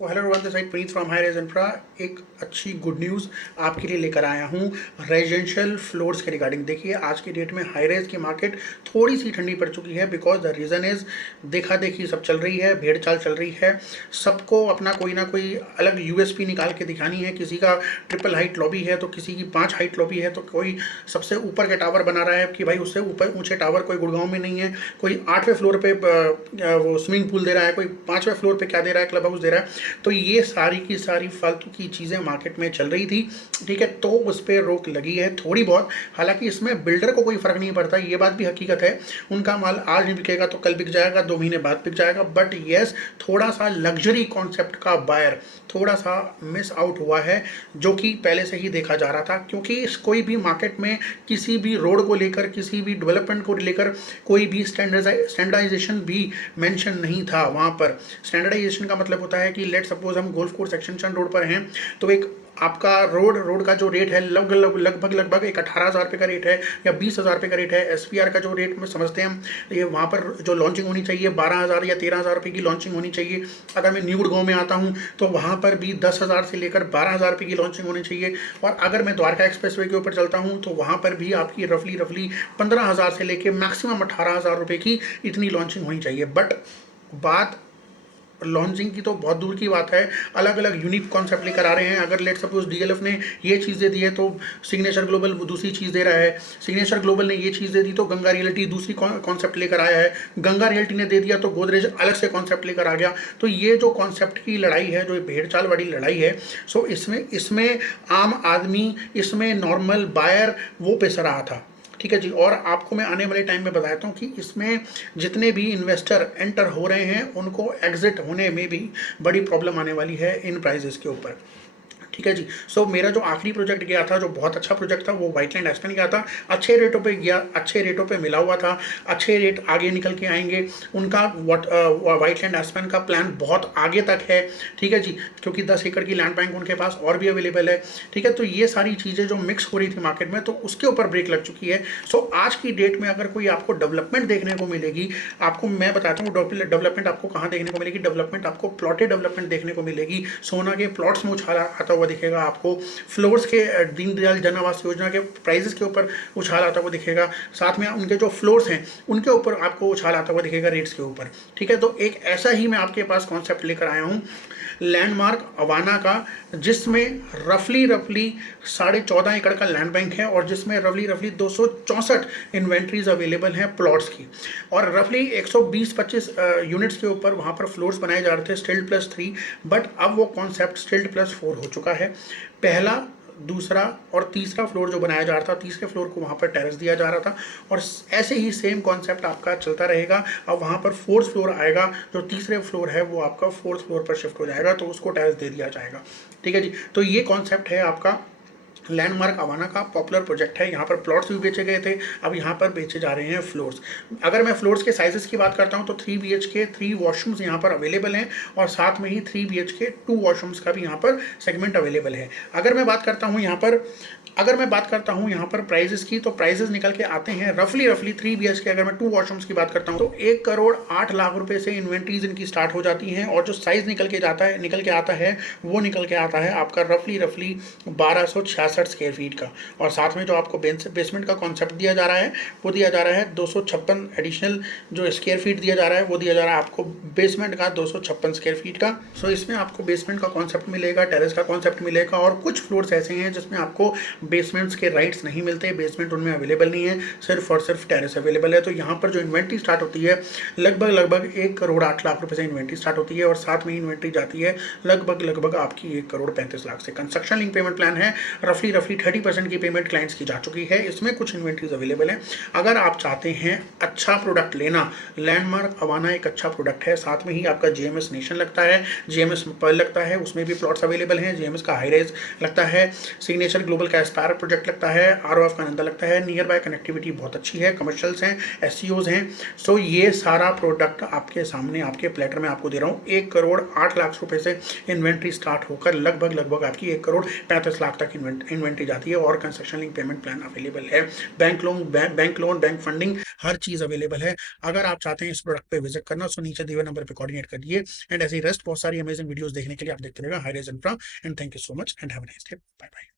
Hello everyone, this side Preet from Higher Infra. एक अच्छी good news आपके लिए लेकर आया हूँ रेजिडेंशियल फ्लोर्स के रिगार्डिंग। देखिए, आज की डेट में हाई रेज की मार्केट थोड़ी सी ठंडी पड़ चुकी है बिकॉज द रीज़न इज़ देखा देखी सब चल रही है, भेड़ चाल चल रही है। सबको अपना कोई ना कोई अलग यूएसपी निकाल के दिखानी है। किसी का ट्रिपल हाइट लॉबी है तो किसी की 5 हाइट लॉबी है, तो कोई सबसे ऊपर के टावर बना रहा है कि भाई उससे ऊपर ऊँचे टावर कोई गुड़गांव में नहीं है। कोई 8वें फ्लोर पे वो स्विमिंग पूल दे रहा है, कोई 5वें फ्लोर पे क्या दे रहा है, क्लब हाउस दे रहा है। तो ये सारी की सारी फालतू की चीज़ें मार्केट में चल रही थी, ठीक है, तो उस पर रोक लगी है थोड़ी बहुत। हालांकि इसमें बिल्डर को कोई फर्क नहीं पड़ता, ये बात भी हकीकत है। उनका माल आज नहीं बिकेगा तो कल बिक जाएगा, 2 महीने बाद बिक जाएगा। बट येस, थोड़ा सा लग्जरी कॉन्सेप्ट का बायर थोड़ा सा मिस आउट हुआ है, जो कि पहले से ही देखा जा रहा था। क्योंकि कोई भी मार्केट में किसी भी रोड को लेकर, किसी भी डेवलपमेंट को लेकर कोई भी स्टैंडर्डाइजेशन भी मेंशन नहीं था वहाँ पर। स्टैंडर्डाइजेशन का मतलब होता है कि लेट सपोज हम गोल्फ कोर्स एक्सटेंशन रोड पर हैं, तो एक आपका रोड का जो रेट है लगभग एक 18,000 रुपये का रेट है या 20,000 रुपये का रेट है। एसपीआर का जो रेट में समझते हैं हम, ये वहाँ पर जो लॉन्चिंग होनी चाहिए 12,000 या 13,000 रुपये की लॉन्चिंग होनी चाहिए। अगर मैं न्यू गुड़गांव में आता हूँ तो वहाँ पर भी 10,000 से लेकर 12,000 रुपये की लॉन्चिंग होनी चाहिए। और अगर मैं द्वारका एक्सप्रेसवे के ऊपर चलता हूँ तो वहाँ पर भी आपकी रफली 15,000 से लेकर मैक्सिमम 18,000 रुपये की इतनी लॉन्चिंग होनी चाहिए। बट बात लॉन्चिंग की तो बहुत दूर की बात है, अलग अलग यूनिक कॉन्सेप्ट लेकर आ रहे हैं। अगर लेट सपोज डीएलएफ ने ये चीज़ दे दी है तो सिग्नेचर ग्लोबल दूसरी चीज़ दे रहा है, सिग्नेचर ग्लोबल ने ये चीज़ दे दी तो गंगा रियल्टी दूसरी कॉन्सेप्ट लेकर आया है, गंगा रियल्टी ने दे दिया तो गोदरेज अलग से कॉन्सेप्ट लेकर आ गया। तो ये जो कॉन्सेप्ट की लड़ाई है, जो भेड़ चाल वाली लड़ाई है, सो इसमें आम आदमी, इसमें नॉर्मल बायर वो पिस रहा था, ठीक है जी। और आपको मैं आने वाले टाइम में बताता हूँ कि इसमें जितने भी इन्वेस्टर एंटर हो रहे हैं उनको एग्जिट होने में भी बड़ी प्रॉब्लम आने वाली है इन प्राइजेस के ऊपर, ठीक है जी। सो मेरा जो आखिरी प्रोजेक्ट गया था, जो बहुत अच्छा प्रोजेक्ट था, वो व्हाइटलैंड एस्पेन गया था। अच्छे रेटों पे गया, अच्छे रेटों पे मिला हुआ था, अच्छे रेट आगे निकल के आएंगे। उनका व्हाइटलैंड एस्पेन का प्लान बहुत आगे तक है, ठीक है जी, क्योंकि 10 एकड़ की लैंड बैंक उनके पास और भी अवेलेबल है, ठीक है। तो ये सारी चीज़ें जो मिक्स हो रही थी मार्केट में, तो उसके ऊपर ब्रेक लग चुकी है। सो आज की डेट में अगर कोई आपको डेवलपमेंट देखने को मिलेगी, आपको मैं बताता हूँ डेवलपमेंट आपको कहाँ देखने को मिलेगी। डेवलपमेंट आपको प्लॉटेड डेवलपमेंट देखने को मिलेगी। सोना के प्लॉट्स में उछाल आता हुआ दिखेगा आपको, फ्लोर्स के दीनदयाल जन आवास योजना के प्राइजेस के ऊपर उछाल आता हुआ दिखेगा, साथ में उनके जो फ्लोर्स हैं उनके ऊपर आपको उछाल आता हुआ दिखेगा रेट्स के ऊपर, ठीक है। तो एक ऐसा ही मैं आपके पास कॉन्सेप्ट लेकर आया हूँ लैंडमार्क अवाना का, जिसमें रफली 14.5 एकड़ का लैंड बैंक है और जिसमें रफली 264 इन्वेंट्रीज अवेलेबल हैं प्लॉट्स की। और रफली 120-25 यूनिट्स के ऊपर वहाँ पर फ्लोर्स बनाए जा रहे थे स्टिल्ट +3, बट अब वो कॉन्सेप्ट स्टिल्ट +4 हो चुका है। पहला, दूसरा और तीसरा फ्लोर जो बनाया जा रहा था, तीसरे फ्लोर को वहाँ पर टेरेस दिया जा रहा था, और ऐसे ही सेम कॉन्सेप्ट आपका चलता रहेगा। अब वहाँ पर 4th फ्लोर आएगा, जो तीसरे फ्लोर है वो आपका 4th फ्लोर पर शिफ्ट हो जाएगा, तो उसको टेरेस दे दिया जाएगा, ठीक है जी। तो ये कॉन्सेप्ट है आपका लैंडमार्क अवाना का, पॉपुलर प्रोजेक्ट है। यहाँ पर प्लॉट्स भी बेचे गए थे, अब यहाँ पर बेचे जा रहे हैं फ्लोर्स। अगर मैं फ्लोर्स के साइजेस की बात करता हूँ तो 3 BHK 3 वॉशरूम्स यहाँ पर अवेलेबल हैं, और साथ में ही 3 BHK 2 वॉशरूम्स का भी यहाँ पर सेगमेंट अवेलेबल है। अगर मैं बात करता हूँ यहाँ पर प्राइजेस की, तो प्राइजेस निकल के आते हैं रफली 3 BHK, अगर मैं 2 वॉशरूम्स की बात करता हूँ तो 1,08,00,000 रुपये से इन्वेंट्रीज इनकी स्टार्ट हो जाती हैं। और जो साइज निकल के आता है आपका रफली 1266 स्क्वायर फीट का। और साथ में जो आपको बेसमेंट का कॉन्सेप्ट दिया जा रहा है, वो दिया जा रहा है 256 एडिशनल जो स्क्वायर फीट दिया जा रहा है, वो दिया जा रहा है आपको बेसमेंट का 256 स्क्वायर फीट का। सो इसमें आपको बेसमेंट का कॉन्सेप्ट मिलेगा, टेरेस का कॉन्सेप्ट मिलेगा, और कुछ फ्लोर्स ऐसे हैं जिसमें आपको बेसमेंट्स के राइट्स नहीं मिलते, बेसमेंट उनमें अवेलेबल नहीं है, सिर्फ और सिर्फ टेरेस अवेलेबल है। तो यहाँ पर जो इन्वेंट्री स्टार्ट होती है लगभग 1,08,00,000 रुपये से इन्वेंट्री स्टार्ट होती है, और साथ में इन्वेंट्री जाती है लगभग आपकी 1,35,00,000 से। कंस्ट्रक्शन लिंक पेमेंट प्लान है, रफली 30% की पेमेंट क्लाइंट्स की जा चुकी है। इसमें कुछ इन्वेंट्रीज अवेलेबल है। अगर आप चाहते हैं अच्छा प्रोडक्ट लेना, लैंडमार्क अवाना एक अच्छा प्रोडक्ट है। साथ में ही आपका GMS नेशन लगता है, GMS पर्ल लगता है, उसमें भी प्लॉट्स अवेलेबल हैं। GMS का हाई रेज लगता है, सिग्नेचर ग्लोबल का एस्पायर प्रोजेक्ट लगता है, ROF का नंदा लगता है। नियर बाय कनेक्टिविटी बहुत अच्छी है, कमर्शियल्स हैं, SCOs हैं। सो ये सारा प्रोडक्ट आपके सामने, आपके प्लेटर में आपको दे रहा हूँ। 1,08,00,000 रुपये से इन्वेंट्री स्टार्ट होकर लगभग आपकी 1,35,00,000 तक इन्वेंट्री जाती है और construction link payment plan available है। बैंक लोन, बैंक फंडिंग, हर चीज़ अवेलेबल है। अगर आप चाहते हैं इस प्रोडक्ट पे विजिट करना, सो नीचे दिए हुए नंबर पे कोऑर्डिनेट करिए। एंड ऐसी रेस्ट बहुत सारी अमेजिंग वीडियोस देखने के लिए आप देखते रहिएगा हाईरेज इंफ्रा। And thank you so much and have a nice day. Bye bye.